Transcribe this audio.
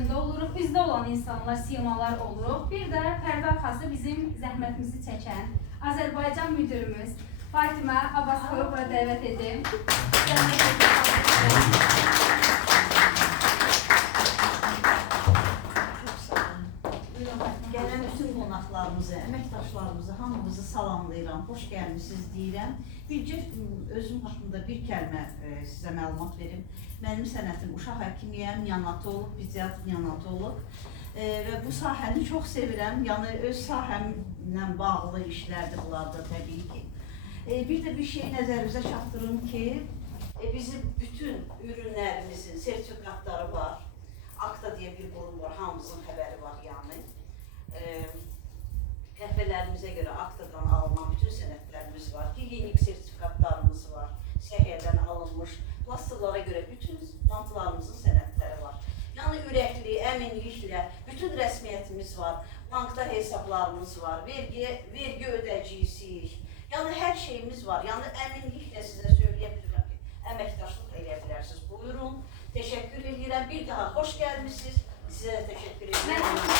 yerlərində oluruq, bizdə olan insanlar, simalar oluruq. Bir də pərdə arxası bizim zəhmətimizi çəkən Azərbaycan müdürümüz Fatimə Abbasxovu bura dəvət edim. Gələn bütün qonaqlarımızı, əməkdaşlarımızı, hamımızı salamlayıram, xoş gəlmişsiniz deyirəm. Bircə özüm haqqında bir kəlmə sizə məlumat verim. Mənim sənətim uşaq həkimiyəm, neonatoloq, pediatr neonatoloq və bu sahəni çox sevirəm. Yəni öz sahəmlə bağlı işlərdir bunlar da təbii ki. Bir də bir şey nəzərinizə çatdırım ki, bizim bütün ürünlərimizin sertifikatları var. Akta diye bir kurum var, hamımızın xəbəri var yəni. Qəhvələrimizə görə aktadan alınan bütün sənədlərimiz var. Gigiyenik sertifikatlarımız var. Səhiyyədən alınmış, plastırlara görə bütün banklarımızın sənədləri var. Yəni ürəkli, əminliklə bütün rəsmiyyətimiz var. Bankda hesablarımız var, vergi ödəcəyisiyik. Yəni hər şeyimiz var. Yəni əminliklə sizə söyləyə bilirəm ki, əməkdaşlıq eləyə bilərsiniz. Buyurun, təşəkkür edirəm. Bir daha xoş gəlmişsiniz. Sizə də təşəkkür edirəm.